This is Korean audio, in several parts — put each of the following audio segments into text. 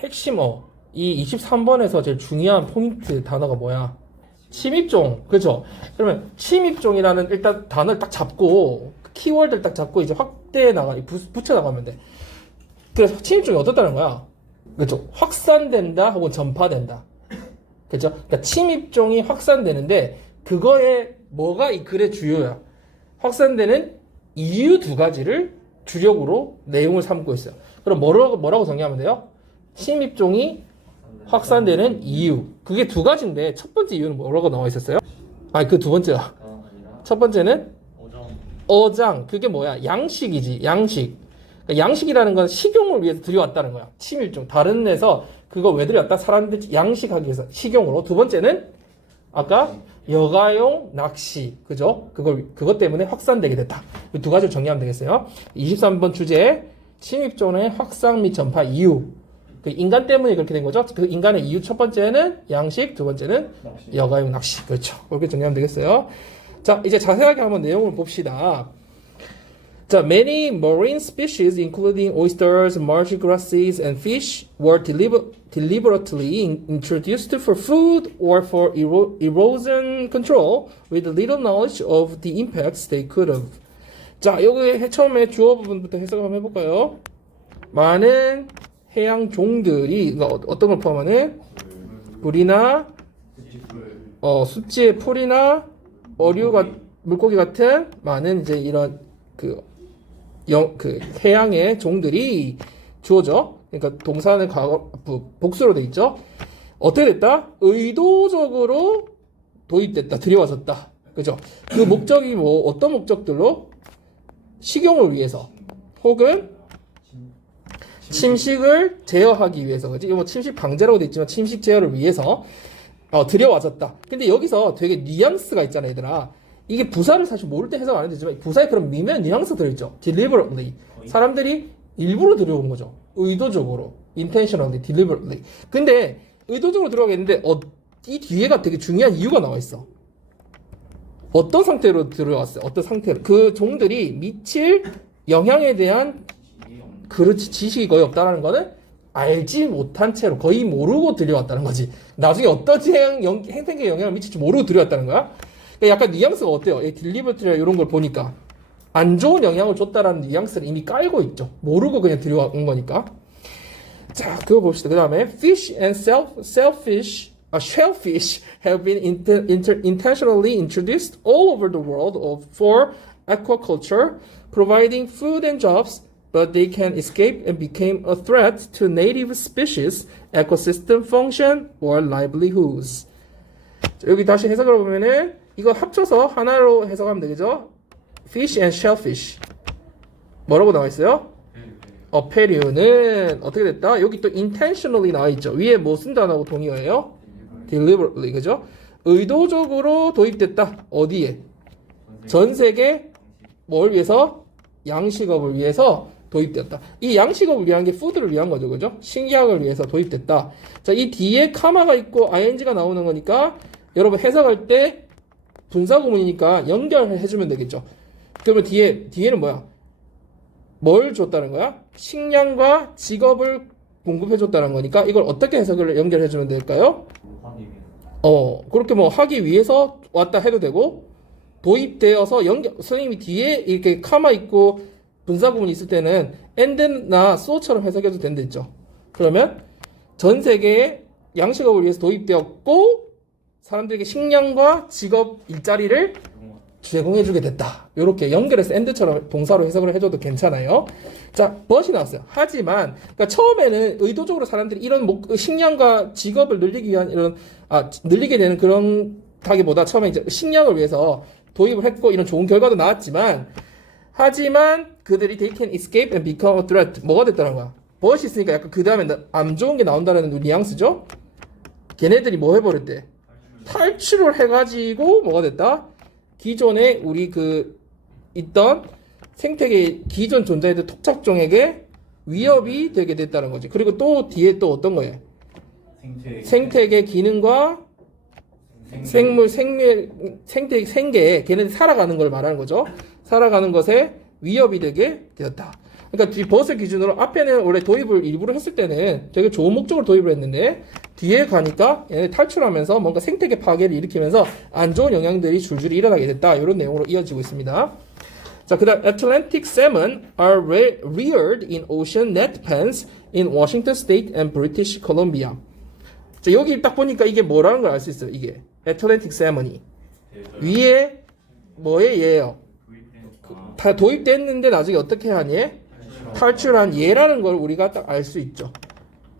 핵심어. 이 23번에서 제일 중요한 포인트 단어가 뭐야? 침입종. 그죠? 그러면 침입종이라는 일단 단어를 딱 잡고 키워드를 딱 잡고 이제 확대해 나가 붙여 나가면 돼. 그래서 침입종이 어떻다는 거야? 그죠? 확산된다 혹은 전파된다. 그죠? 그러니까 침입종이 확산되는데 그거에 뭐가 이 글의 주요야? 확산되는 이유 두 가지를 주력으로 내용을 삼고 있어요. 그럼 뭐라고 정의하면 돼요? 침입종이 확산되는 이유. 그게 두 가지인데 첫 번째 이유는 뭐라고 나와 있었어요? 아니 그 두 번째야. 첫 번째는 어장. 그게 뭐야? 양식이지. 양식. 그러니까 양식이라는 건 식용을 위해서 들여왔다는 거야. 침입종. 다른 데서 그거 왜 들여왔다? 사람들 양식하기 위해서 식용으로. 두 번째는 아까 여가용 낚시. 그죠? 그것 때문에 확산되게 됐다. 이 두 가지를 정리하면 되겠어요. 23번 주제. 침입종의 확산 및 전파 이유. 그 인간 때문에 그렇게 된 거죠. 그 인간의 이유 첫 번째는 양식, 두 번째는 여가용 낚시. 그렇죠. 그렇게 정리하면 되겠어요. 자, 이제 자세하게 한번 내용을 봅시다. 자, many marine species, including oysters, marsh grasses, and fish, were deliberately introduced for food or for erosion control, with little knowledge of the impacts they could have. 자, 여기 처음에 주어 부분부터 해석을 한번 해볼까요? 많은 해양 종들이 어떤 걸 포함하는? 물이나 숫지의 풀이나 물고기 같은 많은 이제 이런 그 해양의 종들이 주어져. 그러니까 동사는 복수로 돼 있죠. 어떻게 됐다? 의도적으로 도입됐다. 들여와졌다. 그죠? 그 목적이 뭐 어떤 목적들로? 식용을 위해서 혹은 침식을 제어하기 위해서. 그지? 뭐 침식 방제라고 돼 있지만 침식 제어를 위해서 들여와졌다. 근데 여기서 되게 뉘앙스가 있잖아, 얘들아. 이게 부사를 사실 모를 때 해석 안 해도 되지만 부사에 그런 미묘한 뉘앙스 들어있죠. deliberately. 사람들이 일부러 들여온 거죠. 의도적으로. intentionally, deliberately. 근데 의도적으로 들어가겠는데 이 뒤에가 되게 중요한 이유가 나와 있어. 어떤 상태로 들어왔어요? 어떤 상태로? 그 종들이 미칠 영향에 대한 지식이 거의 없다라는 거는 알지 못한 채로 거의 모르고 들여왔다는 거지. 나중에 어떤 행태에 영향을 미칠지 모르고 들여왔다는 거야. 약간 뉘앙스가 어때요? 딜리버트리나 이런 걸 보니까 안 좋은 영향을 줬다라는 뉘앙스를 이미 깔고 있죠. 모르고 그냥 들여온 거니까. 자, 그거 봅시다. 그 다음에 fish and shellfish have been intentionally introduced all over the world for aquaculture, providing food and jobs, but they can escape and become a threat to native species, ecosystem function, or livelihoods. 자, 여기 다시 해석을 보면은 이거 합쳐서 하나로 해석하면 되겠죠? Fish and shellfish. 뭐라고 나와 있어요? 페류는 어떻게 됐다? 여기 또 intentionally 나와 있죠. 위에 뭐 쓴다고 동의어예요? deliberately. 그죠? 의도적으로 도입됐다. 어디에? 전 세계 뭘 위해서? 양식업을 위해서 도입됐다. 이 양식업을 위한 게 푸드를 위한 거죠. 그죠? 식약을 위해서 도입됐다. 자, 이 뒤에 카마가 있고 ing가 나오는 거니까 여러분 해석할 때 분사구문이니까 연결해주면 되겠죠. 그러면 뒤에는 뭐야? 뭘 줬다는 거야? 식량과 직업을 공급해줬다는 거니까 이걸 어떻게 해석을 연결해주면 될까요? 그렇게 뭐 하기 위해서 왔다 해도 되고 도입되어서 선생님이 뒤에 이렇게 카마 있고 분사구문이 있을 때는 and나 so처럼 해석해도 된댔죠. 그러면 전 세계에 양식업을 위해서 도입되었고 사람들에게 식량과 직업 일자리를 제공해주게 됐다. 이렇게 연결해서 and처럼 동사로 해석을 해줘도 괜찮아요. 자, but이 나왔어요. 하지만 그러니까 처음에는 의도적으로 사람들이 이런 식량과 직업을 늘리기 위한 늘리게 되는 그런 하기보다 처음에 이제 식량을 위해서 도입을 했고 이런 좋은 결과도 나왔지만 하지만 그들이 they can escape and become a threat. 뭐가 됐다는 거야? but이 있으니까 약간 그 다음에 안 좋은 게 나온다는 뉘앙스죠? 걔네들이 뭐 해버렸대? 탈출을 해가지고 뭐가 됐다? 기존에 우리 있던 생태계 기존 존재했던 토착종에게 위협이 되게 됐다는 거지. 그리고 또 뒤에 또 어떤 거예요? 생태계 기능과 생계 걔네들이 살아가는 걸 말하는 거죠. 살아가는 것에 위협이 되게 되었다. 그러니까 이 버스 기준으로 앞에는 원래 도입을 일부러 했을 때는 되게 좋은 목적으로 도입을 했는데 뒤에 가니까 얘네 탈출하면서 뭔가 생태계 파괴를 일으키면서 안 좋은 영향들이 줄줄이 일어나게 됐다. 이런 내용으로 이어지고 있습니다. 자, 그다음 Atlantic salmon are reared in ocean net pens in Washington State and British Columbia. 자, 여기 딱 보니까 이게 뭐라는 걸 알 수 있어요. 이게 Atlantic salmon이 위에 뭐의 얘예요? 다 도입됐는데 나중에 어떻게 하니? 탈출한 얘라는 걸 우리가 딱 알 수 있죠.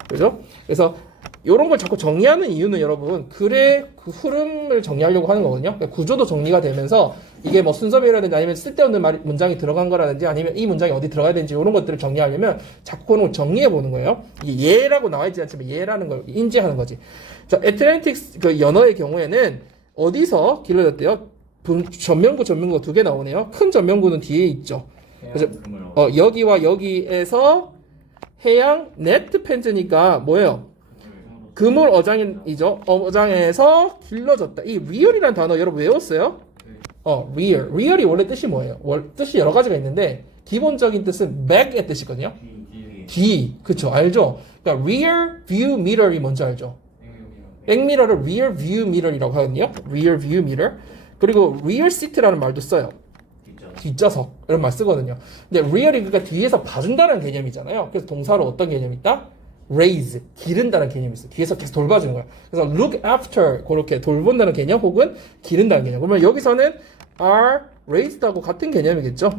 그죠? 그래서 이런 걸 자꾸 정리하는 이유는 여러분 글의 그 흐름을 정리하려고 하는 거거든요. 그러니까 구조도 정리가 되면서 이게 뭐 순서별이라든지 아니면 쓸데없는 문장이 들어간 거라든지 아니면 이 문장이 어디 들어가야 되는지 이런 것들을 정리하려면 자꾸 그런 걸 정리해 보는 거예요. 이게 얘라고 나와 있지 않지만 얘라는 걸 인지하는 거지. 자, 애틀랜틱 그 연어의 경우에는 어디서 길러졌대요? 전면구 두 개 나오네요. 큰 전면구는 뒤에 있죠. 그래서 여기와 여기에서 해양 네트 펜즈니까 뭐예요? 그물 어장이죠. 어장에서 길러졌다. 이 real이라는 단어 여러분 외웠어요? real. real이 원래 뜻이 뭐예요? 뜻이 여러 가지가 있는데 기본적인 뜻은 back의 뜻이거든요. 뒤. 그쵸. 알죠? 그러니까 rear view mirror이 뭔지 알죠? 백미러를 rear view mirror이라고 하거든요. rear view mirror. 그리고 rear seat라는 말도 써요. 뒷좌석 이런 말 쓰거든요. 근데 real이 그러니까 뒤에서 봐준다는 개념이잖아요. 그래서 동사로 어떤 개념이 있다? raise, 기른다는 개념이 있어요. 뒤에서 계속 돌봐주는 거야. 그래서 look after 그렇게 돌본다는 개념 혹은 기른다는 개념. 그러면 여기서는 are raised하고 같은 개념이겠죠.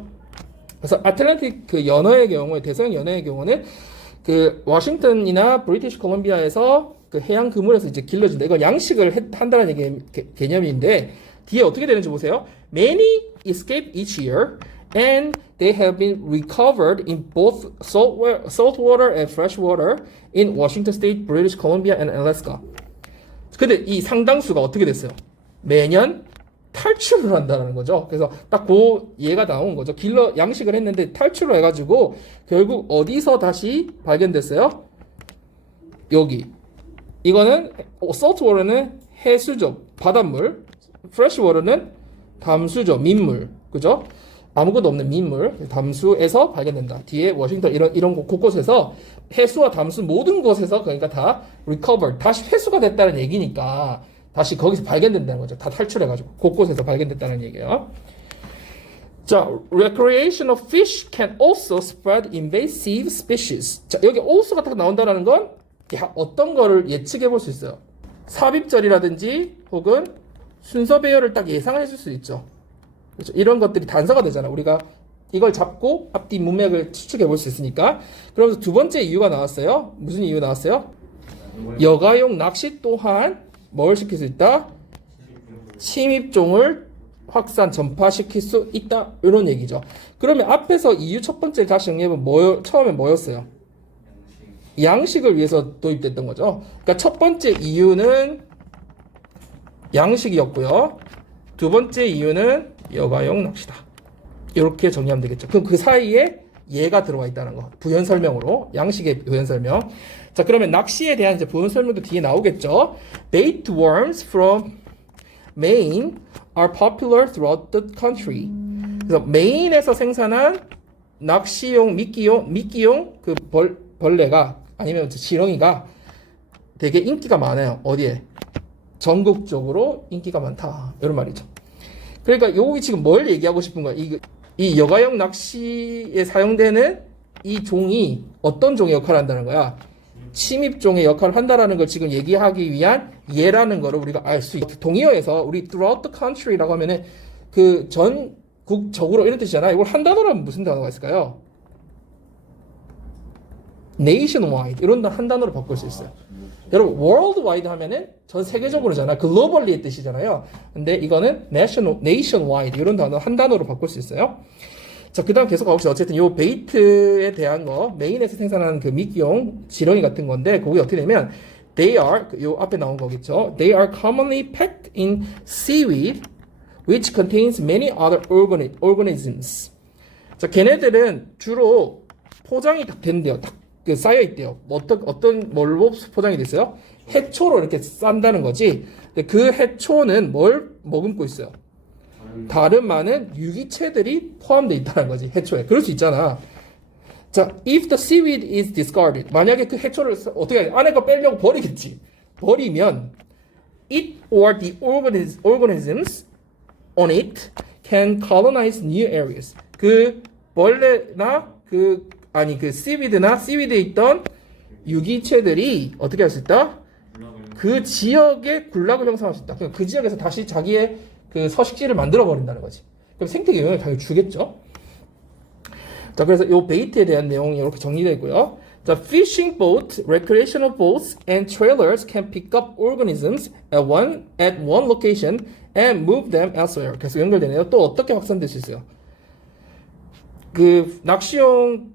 그래서 아틀란틱 그 연어의 경우에 대서양 연어의 경우는 그 워싱턴이나 브리티시 콜롬비아에서 그 해양 그물에서 이제 길러준다. 이건 양식을 한다는 개념인데 뒤에 어떻게 되는지 보세요. Many escape each year, and they have been recovered in both saltwater and freshwater in Washington State, British Columbia, and Alaska. 근데 이 상당수가 어떻게 됐어요? 매년 탈출을 한다는 거죠. 그래서 딱 그 얘가 나온 거죠. 양식을 했는데 탈출을 해가지고 결국 어디서 다시 발견됐어요? 여기. 이거는 saltwater는 해수죠. 바닷물. freshwater는 담수죠. 민물. 그죠? 아무것도 없는 민물, 담수에서 발견된다. 뒤에 워싱턴 이런 곳곳에서 해수와 담수 모든 곳에서 그러니까 다 recovered, 다시 회수가 됐다는 얘기니까 다시 거기서 발견된다는 거죠. 다 탈출해가지고 곳곳에서 발견됐다는 얘기예요. 자, recreational fish can also spread invasive species. 자, 여기 also가 딱 나온다는 건 어떤 거를 예측해 볼 수 있어요. 삽입절이라든지 혹은 순서 배열을 딱 예상을 해줄 수 있죠. 그렇죠? 이런 것들이 단서가 되잖아. 우리가 이걸 잡고 앞뒤 문맥을 추측해 볼 수 있으니까. 그러면서 두 번째 이유가 나왔어요. 무슨 이유 나왔어요? 여가용 낚시 또한 뭘 시킬 수 있다? 침입종을 확산, 전파시킬 수 있다. 이런 얘기죠. 그러면 앞에서 이유 첫 번째 다시 정리해보면 처음에 뭐였어요? 양식을 위해서 도입됐던 거죠. 그러니까 첫 번째 이유는 양식이었고요. 두 번째 이유는 여가용 낚시다. 이렇게 정리하면 되겠죠. 그럼 그 사이에 얘가 들어와 있다는 거. 부연 설명으로. 양식의 부연 설명. 자, 그러면 낚시에 대한 이제 부연 설명도 뒤에 나오겠죠. Bait worms from Maine are popular throughout the country. 그래서 메인에서 생산한 낚시용, 미끼용 그 벌레가 아니면 지렁이가 되게 인기가 많아요. 어디에? 전국적으로 인기가 많다. 이런 말이죠. 그러니까 여기 지금 뭘 얘기하고 싶은 거야? 이 여가용 낚시에 사용되는 이 종이 어떤 종의 역할을 한다는 거야? 침입종의 역할을 한다라는 걸 지금 얘기하기 위한 예라는 거를 우리가 알 수 있죠. 동의어에서 우리 throughout the country라고 하면은 그 전국적으로 이런 뜻이잖아요. 이걸 한 단어로 하면 무슨 단어가 있을까요? nationwide 이런 한 단어로 바꿀 수 있어요. 여러분 worldwide 하면은 전 세계적으로잖아. 글로벌리의 뜻이잖아요. 근데 이거는 nationwide 이런 단어 한 단어로 바꿀 수 있어요. 자, 그 다음 계속 가봅시다. 어쨌든 요 베이트에 대한 거, 메인에서 생산하는 그 미끼용 지렁이 같은 건데, 그게 어떻게 되면, they are, 요 앞에 나온 거겠죠. They are commonly packed in seaweed, which contains many other organisms. 자, 걔네들은 주로 포장이 딱 된대요. 딱 쌓여있대요. 어떤 뭘로 포장이 됐어요? 해초로 이렇게 싼다는 거지. 근데 그 해초는 뭘 머금고 있어요? 다른 많은 유기체들이 포함되어 있다는 거지. 해초에. 그럴 수 있잖아. 자, if the seaweed is discarded. 만약에 그 해초를 어떻게 해야 돼? 안에 거 빼려고 버리겠지. 버리면 it or the organisms on it can colonize new areas. 그 벌레나 그 seaweed나 seaweed에 있던 유기체들이 어떻게 할 수 있다? 그 지역에 군락을 형성할 수 있다. 그 지역에서 다시 자기의 그 서식지를 만들어 버린다는 거지. 그럼 생태계 영향을 당연히 주겠죠. 자, 그래서 이 베이트에 대한 내용이 이렇게 정리되어 있고요. 자, fishing boats, recreational boats, and trailers can pick up organisms at one location and move them elsewhere. 계속 연결되네요. 또 어떻게 확산될 수 있어요? 그 낚시용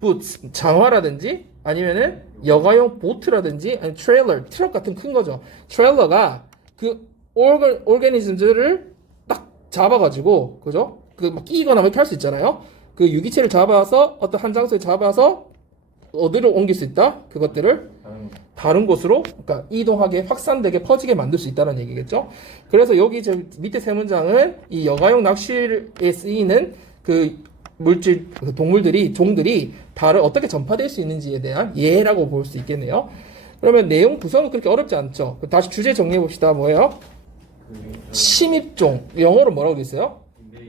부츠, 장화라든지 아니면은 여가용 보트라든지 아니 트레일러, 트럭 같은 큰 거죠. 트레일러가 그 오르가니즘들을 딱 잡아가지고 그죠? 그 막 끼거나 뭐 이렇게 할 수 있잖아요. 그 유기체를 잡아서 어떤 한 장소에 잡아서 어디로 옮길 수 있다? 그것들을 다른 곳으로 그러니까 이동하게 확산되게 퍼지게 만들 수 있다는 얘기겠죠. 그래서 여기 저 밑에 세 문장은 이 여가용 낚시에 쓰이는 그 물질, 그 동물들이 종들이 다른 어떻게 전파될 수 있는지에 대한 예라고 볼 수 있겠네요. 그러면 내용 구성은 그렇게 어렵지 않죠. 다시 주제 정리해 봅시다. 뭐예요? 침입종. 영어로 뭐라고 돼 있어요?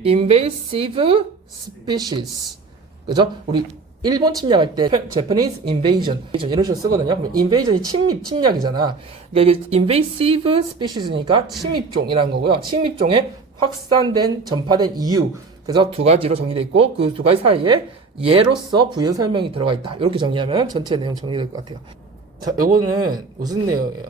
Invasive species. 그죠? 우리 일본 침략할 때 Japanese invasion 이런 식으로 쓰거든요. invasion이 침략이잖아. 그러니까 이게 invasive species니까 침입종이라는 거고요. 침입종의 확산된 전파된 이유. 그래서 두 가지로 정리되어 있고 그 두 가지 사이에 예로서 부연 설명이 들어가 있다. 이렇게 정리하면 전체 내용 정리될 것 같아요. 자, 요거는 무슨 내용이에요?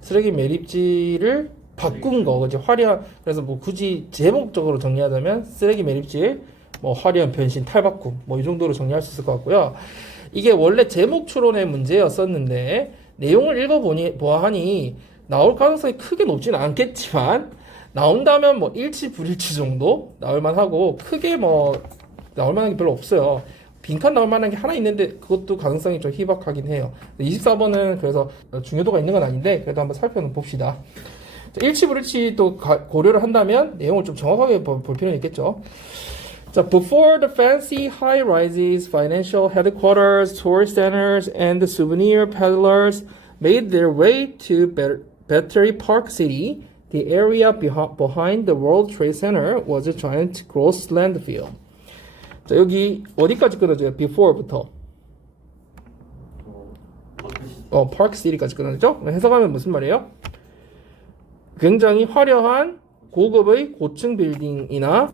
쓰레기 매립지를 바꾼 거, 그죠? 화려한, 그래서 뭐 굳이 제목적으로 정리하자면 쓰레기 매립지의 뭐 화려한 변신, 탈바꿈, 뭐 이 정도로 정리할 수 있을 것 같고요. 이게 원래 제목 추론의 문제였었는데 내용을 읽어보아하니 나올 가능성이 크게 높지는 않겠지만 나온다면 뭐 일치 불일치 정도 나올 만하고 크게 뭐 나올 만한 게 별로 없어요. 빈칸 나올 만한 게 하나 있는데 그것도 가능성이 좀 희박하긴 해요. 24번은 그래서 중요도가 있는 건 아닌데 그래도 한번 살펴봅시다. 일치 불일치도 고려를 한다면 내용을 좀 정확하게 볼 필요는 있겠죠. 자, before the fancy high-rises, financial headquarters, tourist centers, and the souvenir peddlers made their way to Battery Park City, the area behind the World Trade Center was a giant gross landfill. 자, 여기 어디까지 끊어져요? before부터. Park City까지 끊어지죠? 해석하면 무슨 말이에요? 굉장히 화려한 고급의 고층 빌딩이나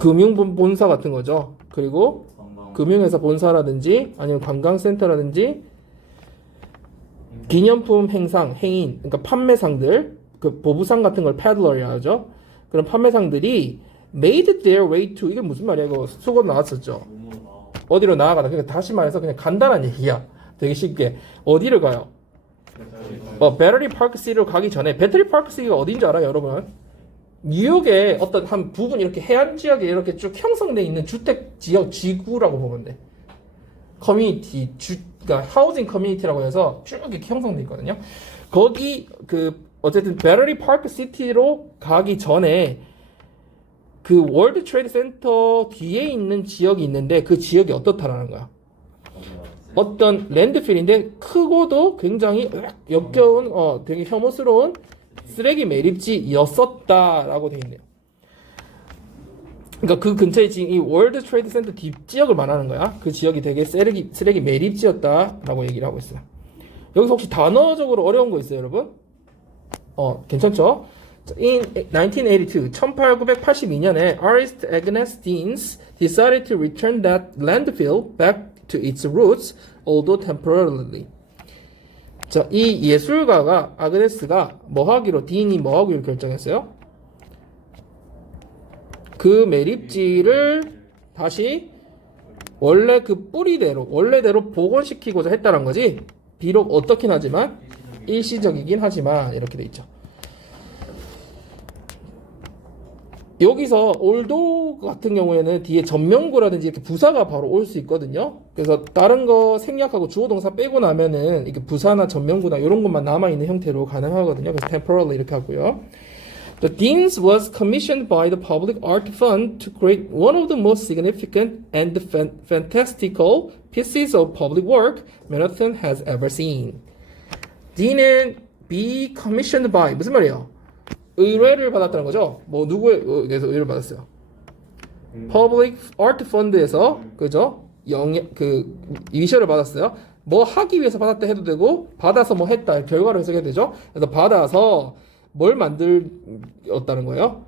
금융본사 같은 거죠. 그리고 금융회사 본사라든지 아니면 관광센터라든지 기념품 행인, 그러니까 판매상들, 그 보부상 같은 걸 패들러이라 하죠. 그런 판매상들이 made their way to, 이게 무슨 말이야? 이거 수업 나왔었죠. 어디로 나아가다. 그러니까 다시 말해서 그냥 간단한 얘기야. 되게 쉽게. 어디를 가요? 배터리 파크 시티로 가기 전에, 배터리 파크 시티가 어딘지 알아요, 여러분? 뉴욕의 어떤 한 부분, 이렇게 해안 지역에 이렇게 쭉 형성되어 있는 주택 지역 지구라고 보면 돼. 커뮤니티, 그러니까 하우징 커뮤니티라고 해서 쭉 이렇게 형성되어 있거든요. 거기, 어쨌든 배터리 파크 시티로 가기 전에 그 월드 트레이드 센터 뒤에 있는 지역이 있는데 그 지역이 어떻다라는 거야. 어떤 랜드필인데 크고도 굉장히 역겨운 되게 혐오스러운 쓰레기 매립지였었다라고 돼 있네요. 그러니까 그 근처에 지금 이 월드 트레이드 센터 뒷 지역을 말하는 거야. 그 지역이 되게 쓰레기 매립지였다라고 얘기를 하고 있어요. 여기서 혹시 단어적으로 어려운 거 있어요, 여러분? 괜찮죠? In 1982, 1882년에 Arist Agnes Deans decided to return that landfill back to its roots, although temporarily. 자, 이 예술가가 아그네스가 딘이 뭐 하기로 결정했어요? 그 매립지를 다시 원래 그 뿌리대로 원래대로 복원시키고자 했다는 거지. 비록 어떻긴 하지만 일시적이긴 하지만 이렇게 돼 있죠. 여기서 올도 같은 경우에는 뒤에 전명구라든지 이렇게 부사가 바로 올 수 있거든요. 그래서 다른 거 생략하고 주어 동사 빼고 나면은 이렇게 부사나 전명구나 이런 것만 남아 있는 형태로 가능하거든요. 그래서 temporarily 이렇게 하고요. The Dean's was commissioned by the Public Art Fund to create one of the most significant and fantastical pieces of public work Manhattan has ever seen. Dean은 be commissioned by 무슨 말이에요? 의뢰를 받았다는 거죠. 뭐 누구에게서 의뢰를 받았어요? Public Art Fund에서 그죠? 미션을 받았어요. 뭐 하기 위해서 받았다 해도 되고 받아서 뭐 했다 결과로 해석해도 되죠. 그래서 받아서 뭘 만들었다는 거예요?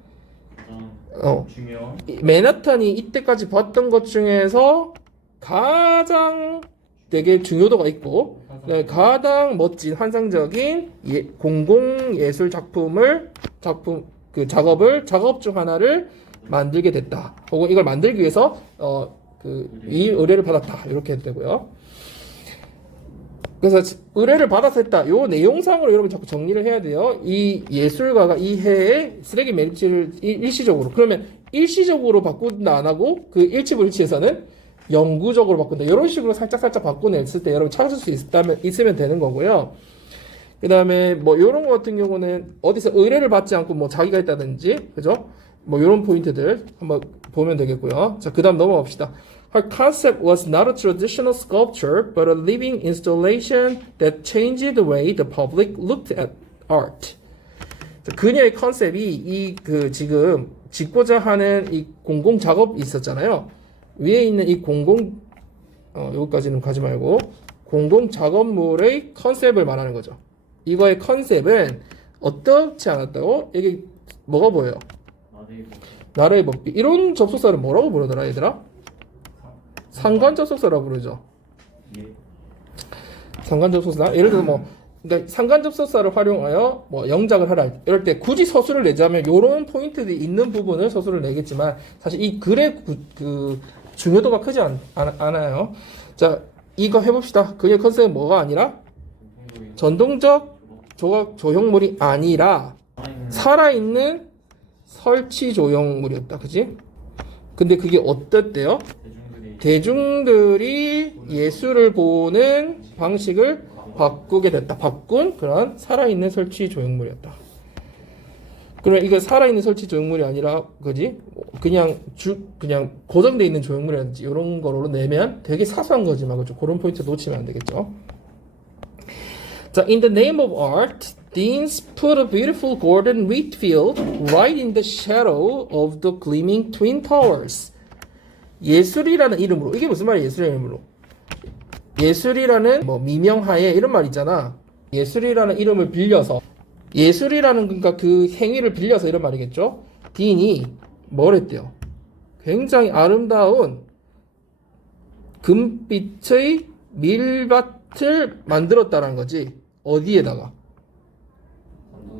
중요한 맨하탄이 이때까지 봤던 것 중에서 가장 되게 중요도가 있고 가장 멋진 환상적인 공공 예술 작업 중 하나를 만들게 됐다. 혹은 이걸 만들기 위해서 이 의뢰를 받았다. 이렇게 해도 되고요. 그래서 의뢰를 받아서 했다. 요 내용상으로 여러분 자꾸 정리를 해야 돼요. 이 예술가가 이 해에 쓰레기 매립지를 일시적으로 그러면 일시적으로 바꾼다 안 하고 그 일치불치에서는 영구적으로 바꾼다. 이런 식으로 살짝 바꿔냈을 때 여러분 찾을 수 있으면 되는 거고요. 그 다음에 뭐 이런 거 같은 경우는 어디서 의뢰를 받지 않고 뭐 자기가 했다든지 그죠? 뭐 이런 포인트들 한번 보면 되겠고요. 자, 그 다음 넘어갑시다. Her concept was not a traditional sculpture, but a living installation that changed the way the public looked at art. 그녀의 컨셉이 지금 짓고자 하는 이 공공 작업이 있었잖아요. 위에 있는 이 여기까지는 가지 말고 공공 작업물의 컨셉을 말하는 거죠. 이거의 컨셉은 어떻지 않았다고? 이게 뭐가 보여요? 나라의 법비. 이런 접속사를 뭐라고 부르더라, 얘들아? 상관 접속사라고 부르죠. 상관 접속사. 예를 들어서 그러니까 상관 접속사를 활용하여 영작을 하라. 이럴 때 굳이 서술을 내자면 이런 포인트들이 있는 부분을 서술을 내겠지만 사실 이 글의 중요도가 크지 않아요. 자, 이거 해봅시다. 그의 컨셉은 뭐가 아니라 전통적 조형물이 아니라 살아있는 설치 조형물이었다. 그지? 근데 그게 어땠대요? 대중들이 예술을 보는 방식을 바꾸게 됐다. 바꾼 그런 살아있는 설치 조형물이었다. 그러면 이거 살아있는 설치 조형물이 아니라 그지? 그냥 고정되어 있는 조형물이라든지 이런 거로 내면 되게 사소한 거지만 그죠? 그런 포인트 놓치면 안 되겠죠. 자, in the name of art, Deans put a beautiful golden wheat field right in the shadow of the gleaming twin towers. 예술이라는 이름으로 이게 무슨 말이야? 예술이라는 이름으로 예술이라는 미명하에 이런 말 있잖아. 예술이라는 이름을 빌려서 예술이라는 그러니까 그 행위를 빌려서 이런 말이겠죠. 딘이 뭘 했대요? 굉장히 아름다운 금빛의 밀밭을 만들었다는 거지. 어디에다가?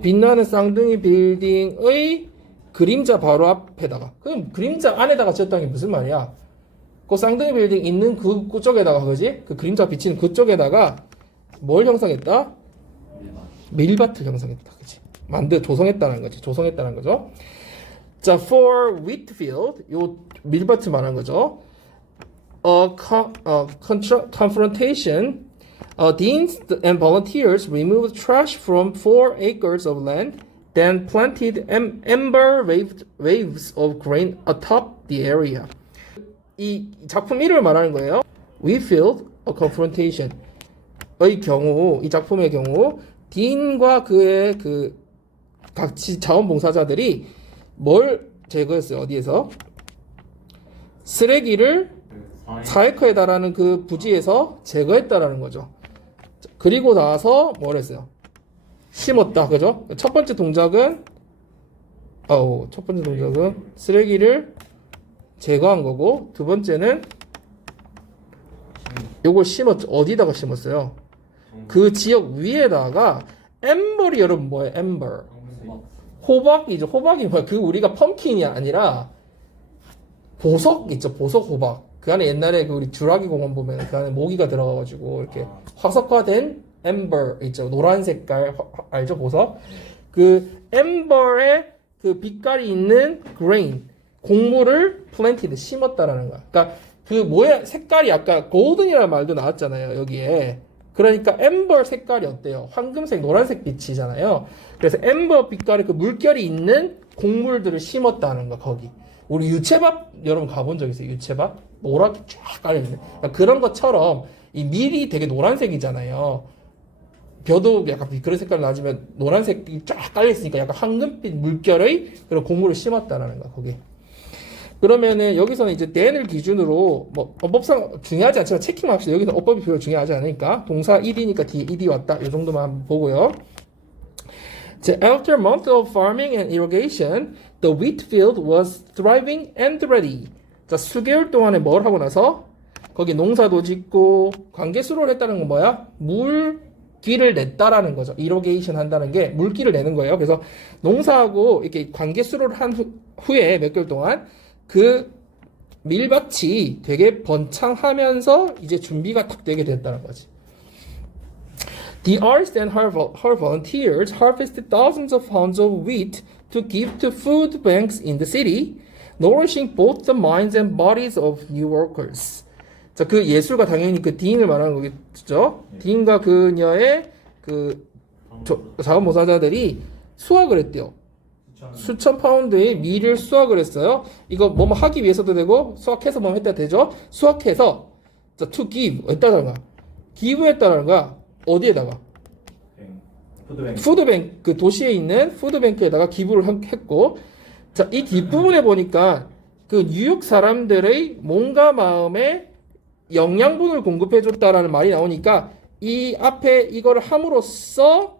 빛나는 쌍둥이 빌딩의 그림자 바로 앞에다가. 그럼 그림자 안에다가 지었다는 게 무슨 말이야? 그 쌍둥이 빌딩 있는 그쪽에다가 그지? 그 그림자 비치는 그쪽에다가 뭘 형성했다? 밀밭을 형성했다. 그지? 조성했다는 거지. 조성했다는 거죠. 자, for Whitfield, 요 밀밭을 말한 거죠. Confrontation. Deans and volunteers removed trash from 4 acres of land, then planted amber waves of grain atop the area. 이 작품 이름을 말하는 거예요. Whitfield, a confrontation. 의 경우, 이 작품의 경우, 딘과 그의 각 자원봉사자들이 뭘 제거했어요? 어디에서? 쓰레기를 사이커에 달하는 그 부지에서 제거했다라는 거죠. 그리고 나서 뭘 했어요? 심었다. 그죠? 첫 번째 동작은 쓰레기를 제거한 거고, 두 번째는 요걸 심었죠. 어디다가 심었어요? 그 지역 위에다가 엠버리 여러분 뭐예요? 엠버. 호박이죠. 호박이 뭐야? 그 우리가 펌킨이 아니라 보석 있죠. 보석 호박. 그 안에 옛날에 그 우리 주라기 공원 보면 그 안에 모기가 들어가가지고 이렇게 화석화된 엠버 있죠. 노란 색깔 알죠? 보석. 그 엠버의 그 빛깔이 있는 그레인 곡물을 플랜티드 심었다라는 거야. 그러니까 그 색깔이 아까 골든이라는 말도 나왔잖아요. 여기에 그러니까 엠버 색깔이 어때요? 황금색, 노란색 빛이잖아요. 그래서 엠버 빛깔의 그 물결이 있는 곡물들을 심었다는 거 거기. 우리 유채밥 여러분 가본 적 있어요? 유채밥 노랗게 쫙 깔려있는 그러니까 그런 것처럼 이 밀이 되게 노란색이잖아요. 벼도 약간 그런 색깔 나지만 노란색이 쫙 깔려있으니까 약간 황금빛 물결의 그런 곡물을 심었다는 거 거기. 그러면은 여기서는 이제 then을 기준으로 뭐 어법상 중요하지 않지만 체킹만 합시다. 여기서 어법이 별로 중요하지 않으니까 동사 ed니까 뒤에 ed 왔다. 이 정도만 한번 보고요. 자, after a month of farming and irrigation, the wheat field was thriving and ready. 자, 수개월 동안에 뭘 하고 나서 거기 농사도 짓고 관계수로를 했다는 건 뭐야? 물기를 냈다라는 거죠. irrigation 한다는 게 물기를 내는 거예요. 그래서 농사하고 이렇게 관계수로를 한 후에 몇 개월 동안 그 밀밭이 되게 번창하면서 이제 준비가 딱 되게 됐다는 거지. The artist and her volunteers harvested thousands of pounds of wheat to give to food banks in the city, nourishing both the minds and bodies of new workers. 자, 그 예술가 당연히 그 딘을 말하는 거겠죠. 딘과 그녀의 그 자원봉사자들이 수확을 했대요. 수천 파운드의 밀을 수확을 했어요. 이거 뭐뭐 하기 위해서도 되고 수확해서 뭐 했다 되죠. 수확해서 자, to give 했다는 거야. give 했다는 거야. 어디에다가? 푸드뱅크 그 도시에 있는 푸드뱅크에다가 기부를 했고 자, 이 뒷부분에 보니까 그 뉴욕 사람들의 몸과 마음에 영양분을 공급해 줬다라는 말이 나오니까 이 앞에 이거를 함으로써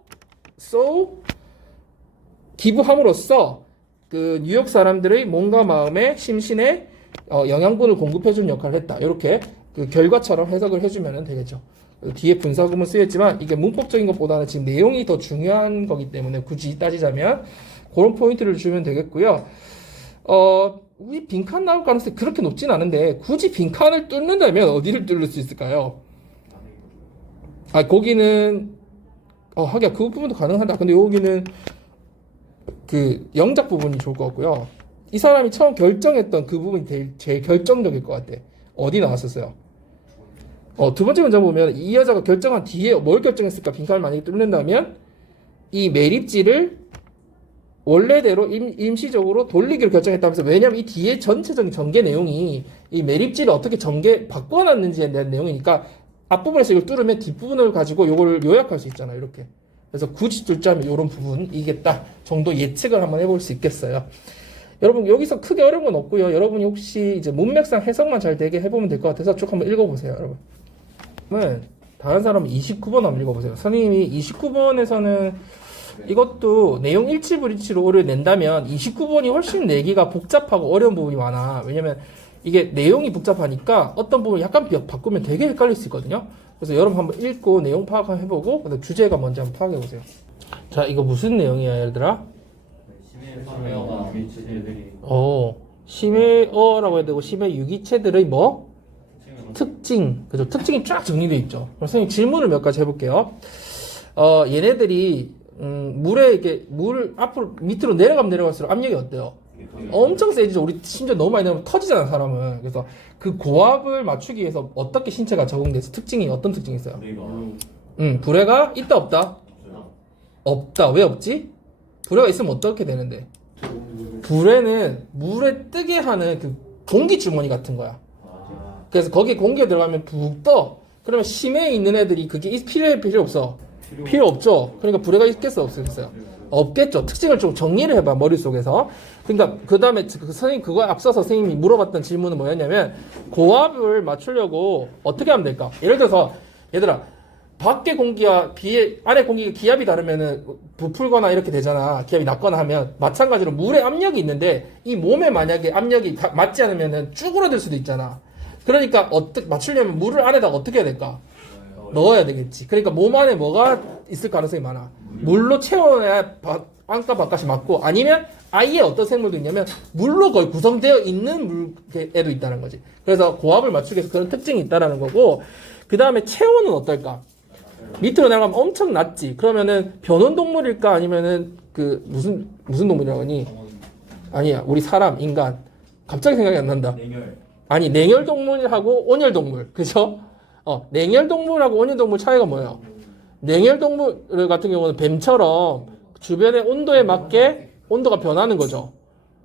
기부함으로써 그 뉴욕 사람들의 몸과 마음에 심신에 영양분을 공급해 준 역할을 했다. 이렇게 그 결과처럼 해석을 해주면 되겠죠. 뒤에 분사구문 쓰였지만 이게 문법적인 것보다는 지금 내용이 더 중요한 거기 때문에 굳이 따지자면 그런 포인트를 주면 되겠고요. 우리 빈칸 나올 가능성이 그렇게 높진 않은데 굳이 빈칸을 뚫는다면 어디를 뚫을 수 있을까요? 아, 거기는 하기야 그 부분도 가능하다. 근데 여기는 그 영작 부분이 좋을 것 같고요. 이 사람이 처음 결정했던 그 부분이 제일 결정적일 것 같아. 어디 나왔었어요? 두 번째 문장 보면 이 여자가 결정한 뒤에 뭘 결정했을까? 빈칸을 만약에 뚫는다면 이 매립지를 원래대로 임시적으로 돌리기로 결정했다면서. 왜냐면 이 뒤에 전체적인 전개 내용이 이 매립지를 어떻게 바꿔놨는지에 대한 내용이니까 앞부분에서 이걸 뚫으면 뒷부분을 가지고 요걸 요약할 수 있잖아요. 이렇게. 그래서 굳이 뚫자면 이런 부분이겠다 정도 예측을 한번 해볼 수 있겠어요. 여러분 여기서 크게 어려운 건 없고요. 여러분이 혹시 이제 문맥상 해석만 잘 되게 해보면 될 것 같아서 쭉 한번 읽어보세요. 여러분. 다른 사람은 29번 한번 읽어보세요. 선생님이 29번에서는 이것도 내용 일치불일치로 낸다면 29번이 훨씬 내기가 복잡하고 어려운 부분이 많아. 왜냐면 이게 내용이 복잡하니까 어떤 부분 약간 바꾸면 되게 헷갈릴 수 있거든요. 그래서 여러분 한번 읽고 내용 파악해보고 그다음 주제가 뭔지 한번 파악해보세요. 자, 이거 무슨 내용이야 얘들아? 심해어가 유기체들이 심해어라고 해야 되고 심해 유기체들의 뭐? 특징. 그죠? 특징이 쫙 정리되어 있죠. 그럼 선생님 질문을 몇 가지 해볼게요. 얘네들이 물에 이렇게 물 앞으로 밑으로 내려갈수록 압력이 어때요? 엄청 세지죠. 우리 심지어 너무 많이 내면 터지잖아 사람은. 그래서 그 고압을 맞추기 위해서 어떻게 신체가 적응돼서 특징이 어떤 특징이 있어요? 불에가 있다 없다? 없다. 왜 없지? 불에가 있으면 어떻게 되는데? 불에는 물에 뜨게 하는 그 공기 주머니 같은 거야. 그래서 거기에 공기가 들어가면 푹 떠. 그러면 심해에 있는 애들이 그게 필요 없어? 필요 없죠. 그러니까 불에가 있겠어 없겠어요? 없겠죠. 특징을 좀 정리를 해봐 머릿속에서. 그러니까 그 다음에 선생님 그거에 앞서서 선생님이 물어봤던 질문은 뭐였냐면 고압을 맞추려고 어떻게 하면 될까? 예를 들어서 얘들아 밖에 공기와 안에 공기가 기압이 다르면은 부풀거나 이렇게 되잖아. 기압이 낮거나 하면 마찬가지로 물에 압력이 있는데 이 몸에 만약에 압력이 맞지 않으면은 쭈그러들 수도 있잖아. 그러니까 맞추려면 물을 안에다가 어떻게 해야 될까? 넣어야 되겠지. 그러니까 몸 안에 뭐가 있을 가능성이 많아. 물로 채워야 안과 바깥이 맞고 아니면 아예 어떤 생물도 있냐면 물로 거의 구성되어 있는 물에도 있다는 거지. 그래서 고압을 맞추기 위해서 그런 특징이 있다는 거고 그 다음에 체온은 어떨까? 밑으로 내려가면 엄청 낮지. 그러면은 변온동물일까 아니면은 그 무슨 동물이라고 하니? 아니야. 우리 사람, 인간. 갑자기 생각이 안 난다. 냉열. 아니 냉혈동물하고 온혈동물. 그죠? 냉혈 동물하고 온열 동물 차이가 뭐예요? 냉혈 동물 같은 경우는 뱀처럼 주변의 온도에 맞게 온도가 변하는 거죠.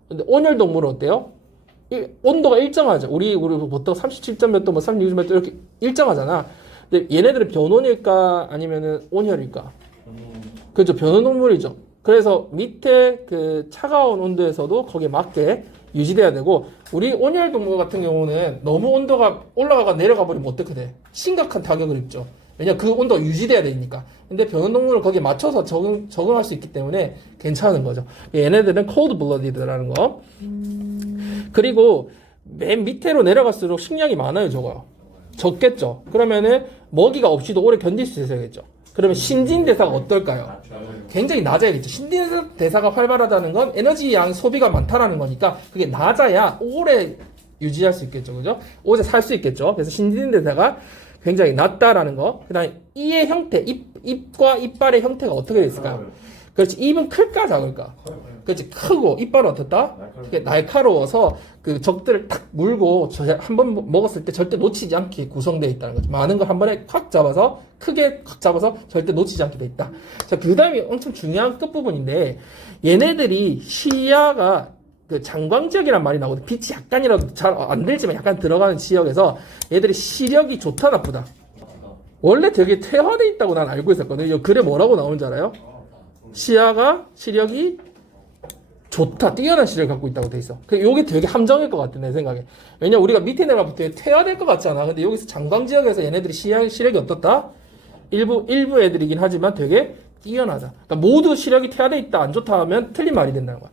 근데 온열 동물은 어때요? 온도가 일정하죠. 우리 보통 37점 몇 도, 뭐 36점 몇 도 이렇게 일정하잖아. 근데 얘네들은 변온일까 아니면은 온열일까? 그렇죠. 변온 동물이죠. 그래서 밑에 그 차가운 온도에서도 거기에 맞게 유지돼야 되고, 우리 온열 동물 같은 경우는 너무 온도가 올라가가 내려가 버리면 어떻게 돼? 심각한 타격을 입죠. 왜냐, 그 온도가 유지돼야 되니까. 근데 변온 동물은 거기에 맞춰서 적응할 수 있기 때문에 괜찮은 거죠. 얘네들은 cold blooded라는 거. 그리고 맨 밑으로 내려갈수록 식량이 많아요, 적어요. 적겠죠. 그러면은 먹이가 없이도 오래 견딜 수 있어야겠죠. 그러면 신진대사가 어떨까요? 굉장히 낮아야겠죠. 신진대사가 활발하다는 건 에너지 양 소비가 많다라는 거니까 그게 낮아야 오래 유지할 수 있겠죠. 그죠? 오래 살 수 있겠죠. 그래서 신진대사가 굉장히 낮다라는 거. 그 다음에 이의 형태, 입과 이빨의 형태가 어떻게 되어 있을까요? 그렇지. 입은 클까 작을까? 그렇지. 크고 이빨은 어떻다? 날카로워서 그 적들을 탁 물고 한 번 먹었을 때 절대 놓치지 않게 구성되어 있다는 거죠. 많은 걸 한 번에 콱 잡아서 크게 콱 잡아서 절대 놓치지 않게 되어 있다. 자, 그 다음이 엄청 중요한 끝부분인데, 얘네들이 시야가 그 장광 지역이란 말이 나오거든. 빛이 약간이라도 잘 안 들지만 약간 들어가는 지역에서 얘들이 시력이 좋다 나쁘다. 원래 되게 퇴화돼 있다고 난 알고 있었거든요. 이 글에 뭐라고 나오는지 알아요? 시력이 좋다, 뛰어난 시력을 갖고 있다고 돼 있어. 요게 되게 함정일 것 같아, 내 생각에. 왜냐, 우리가 밑에 내려가면 되게 퇴화될 것 같지 않아? 근데 여기서 장광 지역에서 얘네들이 시력이 어떻다? 일부 애들이긴 하지만 되게 뛰어나다. 그러니까 모두 시력이 퇴화돼 있다, 안 좋다 하면 틀린 말이 된다는 거야.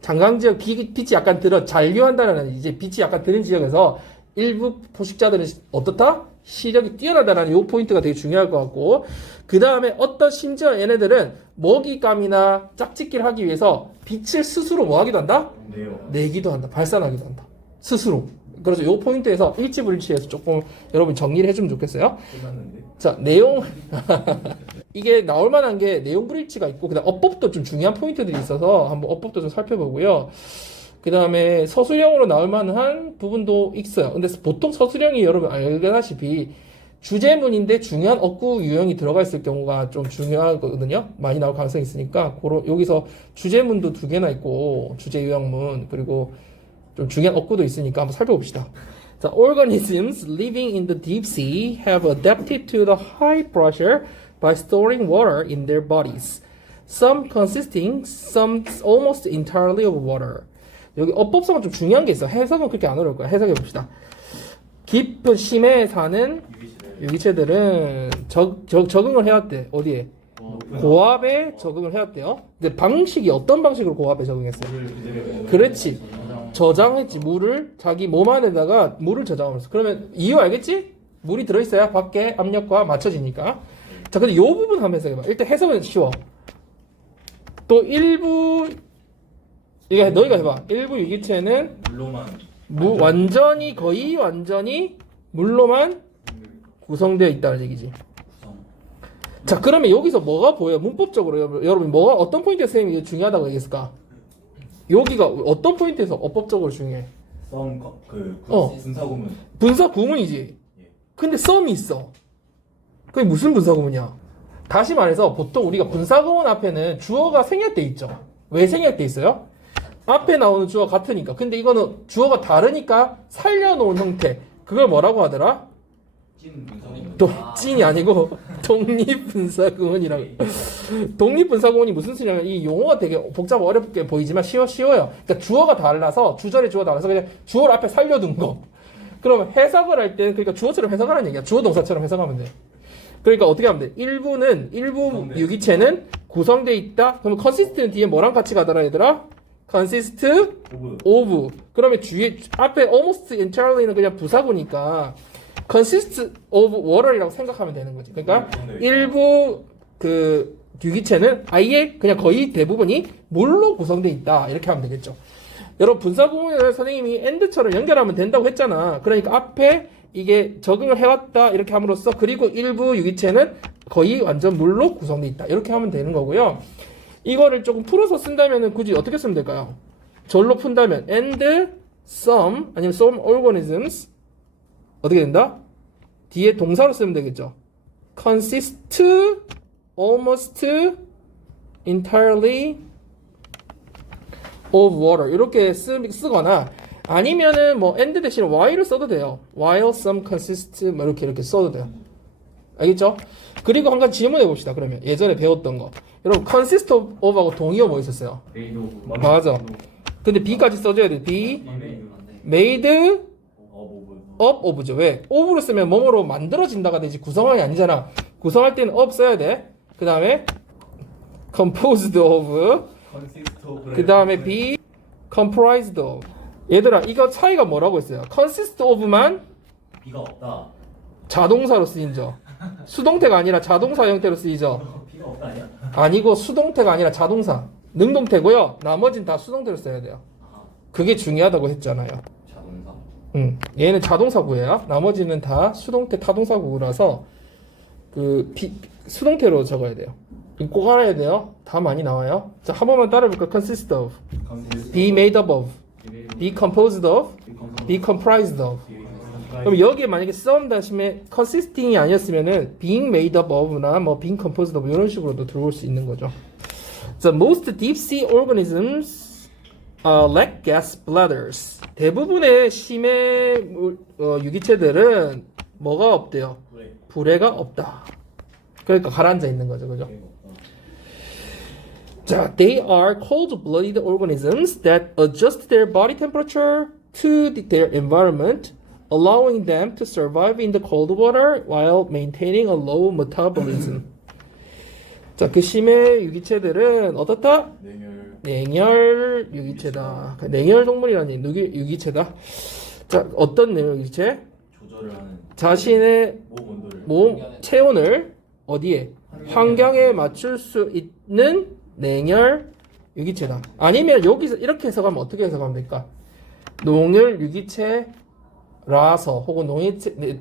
장광 지역, 빛이 약간 잔류한다는, 이제 빛이 약간 드는 지역에서 일부 포식자들은 어떻다? 시력이 뛰어나다라는 요 포인트가 되게 중요할 것 같고, 그 다음에 심지어 얘네들은 먹이감이나 짝짓기를 하기 위해서 빛을 스스로 뭐 하기도 한다? 내기도 한다. 발산하기도 한다. 스스로. 그래서 요 포인트에서 일치불일치해서 조금 여러분 정리를 해주면 좋겠어요. 끝났는데. 자, 내용. 이게 나올 만한 게 내용 불일치가 있고, 그 다음 어법도 좀 중요한 포인트들이 있어서 한번 어법도 좀 살펴보고요. 그 다음에 서술형으로 나올 만한 부분도 있어요. 근데 보통 서술형이 여러분 알다시피 주제문인데 중요한 어구 유형이 들어가 있을 경우가 좀 중요하거든요. 많이 나올 가능성이 있으니까 여기서 주제문도 2개나 있고 주제 유형문, 그리고 좀 중요한 어구도 있으니까 한번 살펴봅시다. 자, organisms living in the deep sea have adapted to the high pressure by storing water in their bodies. Some consisting, some almost entirely of water. 여기 어법성은 좀 중요한 게 있어. 해석은 그렇게 안 어려울 거야. 해석해 봅시다. 깊은 심해에 사는 유기체들은 적응을 해왔대. 어디에? 고압에 적응을 해왔대요. 근데 방식이 어떤 방식으로 고압에 적응했어요? 그렇지. 저장했지. 물을 자기 몸 안에다가 물을 저장하면서. 그러면 이유 알겠지? 물이 들어있어야 밖에 압력과 맞춰지니까. 자, 근데 이 부분 한번 해석해봐. 일단 해석은 쉬워. 또 일부 이거 너희가 해봐. 일부 유기체는 물로만 거의 완전히 물로만 구성되어 있다는 얘기지. 자, 그러면 여기서 뭐가 보여? 문법적으로 여러분 뭐가 어떤 포인트에서 선생님이 중요하다고 얘기했을까? 여기가 어떤 포인트에서 어법적으로 중요해? 분사구문. 분사구문이지. 근데 썸이 있어. 그게 무슨 분사구문이야? 다시 말해서 보통 우리가 분사구문 앞에는 주어가 생략돼 있죠. 왜 생략돼 있어요? 앞에 나오는 주어 같으니까. 근데 이거는 주어가 다르니까 살려놓은 형태. 그걸 뭐라고 하더라? 찐이 아니고 독립분사구문이라고. 독립분사구문이 무슨 소리냐면 이 용어가 되게 복잡하고 어렵게 보이지만 쉬워요. 그러니까 주어가 달라서 주절의 주어가 달라서 그냥 주어를 앞에 살려둔 거. 그러면 해석을 할 때는 그러니까 주어처럼 해석하라는 얘기야. 주어 동사처럼 해석하면 돼. 그러니까 어떻게 하면 돼? 일부 유기체는 구성되어 있다. 그러면 consist는 뒤에 뭐랑 같이 가더라 얘들아? consist of. 그러면 앞에 almost entirely는 그냥 부사구니까 consist of water이라고 생각하면 되는 거지. 그러니까 일부 그 유기체는 아예 그냥 거의 대부분이 물로 구성되어 있다. 이렇게 하면 되겠죠. 여러분 분사구문을 선생님이 and처럼 연결하면 된다고 했잖아. 그러니까 앞에 이게 적응을 해왔다 이렇게 함으로써 그리고 일부 유기체는 거의 완전 물로 구성되어 있다. 이렇게 하면 되는 거고요. 이거를 조금 풀어서 쓴다면 굳이 어떻게 쓰면 될까요? 절로 푼다면 and some 아니면 some organisms 어떻게 된다? 뒤에 동사로 쓰면 되겠죠. consist almost entirely of water 이렇게 쓰거나 아니면은 뭐 and 대신 while을 써도 돼요. while some consist 뭐 이렇게 써도 돼요. 알겠죠? 그리고 한 가지 질문해 봅시다. 그러면 예전에 배웠던 거. 여러분 consist of하고 동의어 뭐 있었어요? 메이드 오브. 맞아. 근데 be까지 써줘야 돼. be 메이드. made 오브. up of죠. 왜? of로 쓰면 뭐뭐로 만들어진다가 되지 구성하기 아니잖아. 구성할 때는 of 써야 돼. 그 다음에 composed of 컨시스트 오브. 그 다음에 be comprised of. 얘들아 이거 차이가 뭐라고 했어요? consist of만 비가 없다. 자동사로 쓰이죠. 수동태가 아니라 자동사 형태로 쓰이죠. 비가 없다 아니야? 아니고 수동태가 아니라 자동사. 능동태고요. 나머지는 다 수동태로 써야 돼요. 그게 중요하다고 했잖아요. 자동사. 얘는 자동사 구예요. 나머지는 다 수동태 타동사 구라서 수동태로 적어야 돼요. 이거 꼭 알아야 돼요. 다 많이 나와요. 자, 한 번만 따라해볼까요? consist of, be made up of, be composed of, be comprised of. 그럼 여기에 만약에 some 다음에 consisting이 아니었으면은 being made up of나 뭐 being composed of 이런 식으로도 들어올 수 있는 거죠. So most deep sea organisms lack gas bladders. 대부분의 심해 유기체들은 뭐가 없대요? 불에가 없다. 그러니까 가라앉아 있는 거죠, 그죠? 자, they are cold-blooded organisms that adjust their body temperature to their environment, allowing them to survive in the cold water while maintaining a low metabolism. 자, 그 심해 유기체들은 어떻다? 냉혈 유기체다. 냉혈 동물이라니 유기체다. 자, 어떤 냉혈 유기체? 조절을 하는. 자신의 몸 온도를. 몸 체온을 어디에? 환경에 맞출 수 있는 냉혈 유기체다. 아니면 여기서 이렇게 해석하면 어떻게 해석하면 될까? 농혈 유기체라서 혹은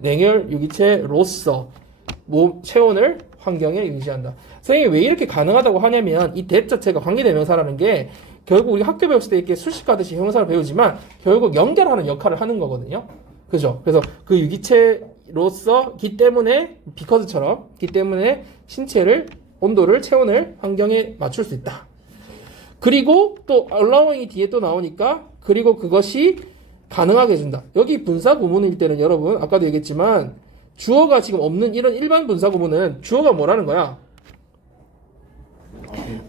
냉혈 유기체로서 몸 체온을 환경에 유지한다. 선생님이 왜 이렇게 가능하다고 하냐면 이 that 자체가 관계대명사라는 게 결국 우리 학교 배웠을 때 이렇게 수식 가듯이 형용사를 배우지만 결국 연결하는 역할을 하는 거거든요. 그죠? 그래서 그 유기체로서 기 때문에 because처럼 기 때문에 신체를 온도를 체온을 환경에 맞출 수 있다. 그리고 또 allowing이 뒤에 또 나오니까 그리고 그것이 가능하게 해준다. 여기 분사 구문일 때는 여러분 아까도 얘기했지만 주어가 지금 없는 이런 일반 분사 구문은 주어가 뭐라는 거야?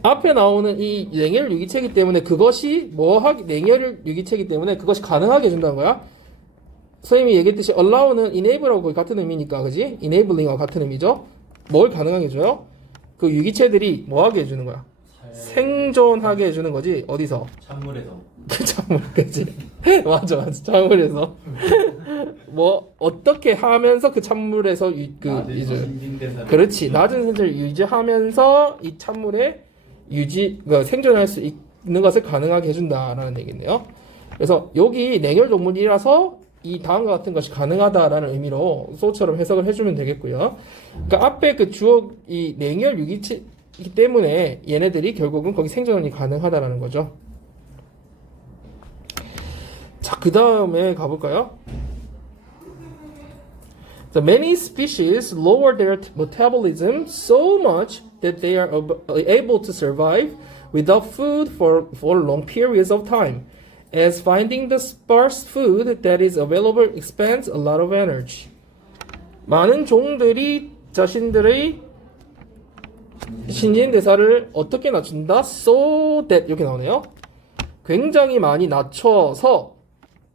앞에 나오는 이 냉혈 유기체이기 때문에 그것이 냉혈 유기체이기 때문에 그것이 가능하게 해준다는 거야. 선생님이 얘기했듯이 allow는 enable하고 거의 같은 의미니까 그지? enabling과 같은 의미죠. 뭘 가능하게 해줘요? 그 유기체들이 뭐하게 해주는 거야? 생존하게 해주는 거지. 어디서? 찬물에서. 찬물, 그치? 맞아. 찬물에서. 뭐, 어떻게 하면서 그 찬물에서 그렇지. 낮은 생존을 유지하면서 이 찬물에 생존할 수 있는 것을 가능하게 해준다라는 얘기네요. 그래서 여기 냉혈 동물이라서 이 다음과 같은 것이 가능하다라는 의미로 소처럼 해석을 해주면 되겠고요. 그러니까 앞에 그 주어 이 냉혈 유기체이기 때문에 얘네들이 결국은 거기 생존이 가능하다라는 거죠. 자, 그 다음에 가볼까요? So many species lower their metabolism so much that they are able to survive without food for long periods of time. As finding the sparse food that is available expends a lot of energy. 많은 종들이 자신들의 신진대사를 어떻게 낮춘다? So that 이렇게 나오네요. 굉장히 많이 낮춰서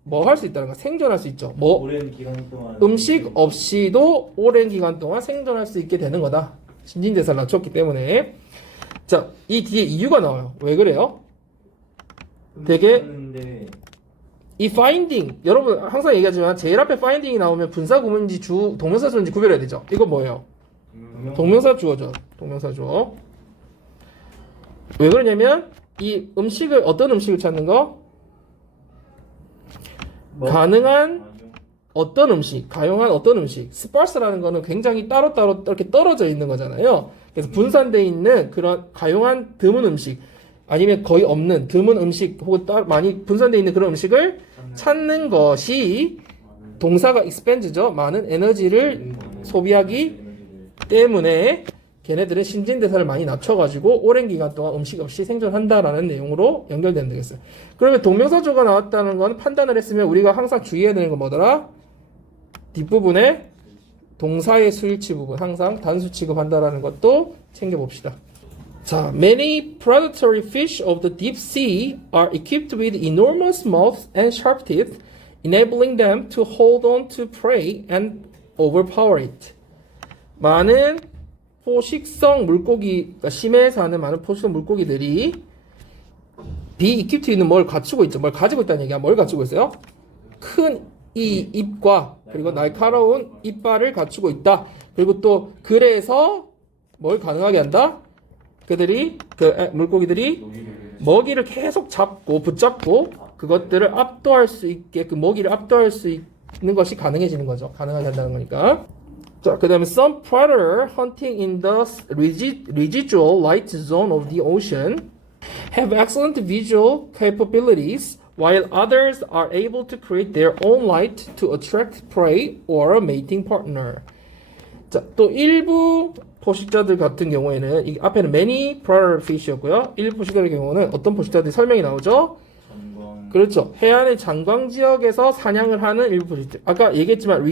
뭐 할 수 있다는 거 생존할 수 있죠. 뭐 오랜 기간 동안 음식 없이도 오랜 기간 동안 생존할 수 있게 되는 거다. 신진대사를 낮췄기 때문에. 자, 이 뒤에 이유가 나와요. 왜 그래요? 되게 이 finding 여러분 항상 얘기하지만 제일 앞에 finding이 나오면 분사 구문인지 동명사 주어인지 구별해야 되죠. 이거 뭐예요? 동명사 주어죠. 동명사 주어. 왜 그러냐면 이 음식을 어떤 음식을 찾는 거? 가능한 어떤 음식, 가용한 어떤 음식. sparse라는 거는 굉장히 따로따로 이렇게 떨어져 있는 거잖아요. 그래서 분산되어 있는 그런 가용한 드문 음식 아니면 거의 없는 드문 음식 혹은 많이 분산되어 있는 그런 음식을 찾는 것이 동사가 expends죠. 많은 에너지를 소비하기 때문에 걔네들은 신진대사를 많이 낮춰가지고 오랜 기간 동안 음식 없이 생존한다라는 내용으로 연결되면 되겠어요. 그러면 동명사조가 나왔다는 건 판단을 했으면 우리가 항상 주의해야 되는 건 뭐더라? 뒷부분에 동사의 수일치 부분 항상 단수 취급한다라는 것도 챙겨봅시다. 자, many predatory fish of the deep sea are equipped with enormous mouths and sharp teeth, enabling them to hold on to prey and overpower it. 많은 포식성 물고기, 그러니까 심해에 사는 많은 포식성 물고기들이 equipped 있는 뭘 갖추고 있죠. 뭘 가지고 있다는 얘기야. 뭘 갖추고 있어요? 큰 이 입과 그리고 날카로운 이빨을 갖추고 있다. 그리고 또 그래서 뭘 가능하게 한다? 그들이 물고기들이 먹이를 계속 잡고 붙잡고 그것들을 압도할 수 있게 그 먹이를 압도할 수 있는 것이 가능해지는 거죠. 가능하게 한다는 거니까. 자, 그다음에 some predator hunting in the residual light zone of the ocean have excellent visual capabilities, while others are able to create their own light to attract prey or a mating partner. 자, 또 일부 포식자들 같은 경우에는 이 앞에는 many predator fish였고요. 일부 포식자의 경우는 어떤 포식자들이 설명이 나오죠? 전광. 그렇죠. 해안의 장광 지역에서 사냥을 하는 일부 포식자. 아까 얘기했지만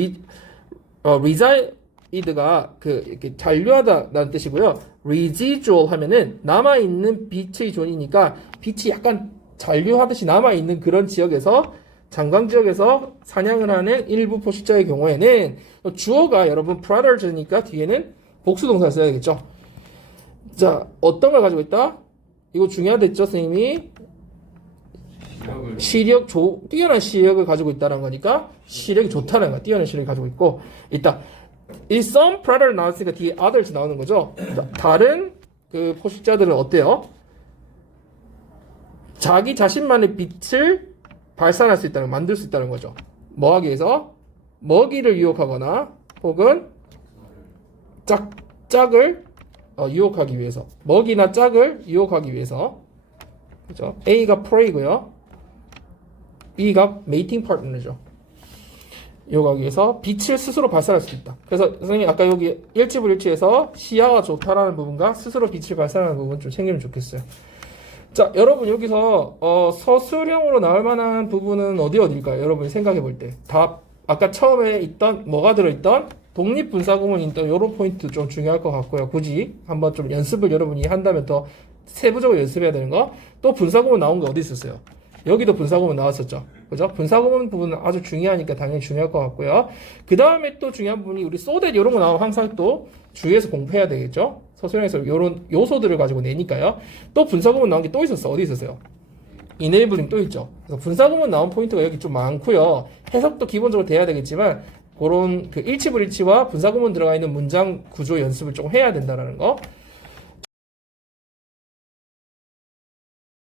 reside가 이렇게 잔류하다라는 뜻이고요. residual 하면은 남아 있는 빛의 존이니까 빛이 약간 잔류하듯이 남아 있는 그런 지역에서 장광 지역에서 사냥을 하는 일부 포식자의 경우에는 주어가 여러분 predator니까 뒤에는 복수 동사를 써야 되겠죠. 자, 어떤 걸 가지고 있다? 이거 중요하댔죠, 선생님이? 뛰어난 시력을 가지고 있다는 거니까 시력이 좋다는 거야. 뛰어난 시력을 가지고 있고 있다. 이 some predator 나왔으니까 뒤에 others 나오는 거죠. 자, 다른 그 포식자들은 어때요? 자기 자신만의 빛을 발산할 수 있다는, 만들 수 있다는 거죠. 뭐 하기 위해서? 먹이를 유혹하거나 혹은 짝을 유혹하기 위해서. 먹이나 짝을 유혹하기 위해서. 그죠? A가 prey고요. B가 mating partner죠. 유혹하기 위해서 빛을 스스로 발산할 수 있다. 그래서 선생님 아까 여기 일치불일치에서 시야가 좋다라는 부분과 스스로 빛을 발산하는 부분 좀 챙기면 좋겠어요. 자, 여러분 여기서 서술형으로 나올 만한 부분은 어디일까요? 여러분이 생각해 볼 때. 답 아까 처음에 있던 뭐가 들어있던 독립분사구문이 있던 요런 포인트 좀 중요할 것 같고요. 굳이 한번 좀 연습을 여러분이 한다면 더 세부적으로 연습해야 되는 거. 또 분사구문 나온 거 어디 있었어요? 여기도 분사구문 나왔었죠. 그죠? 분사구문 부분은 아주 중요하니까 당연히 중요할 것 같고요. 그 다음에 또 중요한 부분이 우리 소댓 이런 거 나오면 항상 또 주의해서 공부해야 되겠죠? 서술형에서 이런 요소들을 가지고 내니까요. 또 분사구문 나온 게 또 있었어. 어디 있었어요? enabling 또 있죠. 그래서 분사구문 나온 포인트가 여기 좀 많고요. 해석도 기본적으로 돼야 되겠지만 그런 그 일치불일치와 분사구문 들어가 있는 문장 구조 연습을 조금 해야 된다는 거.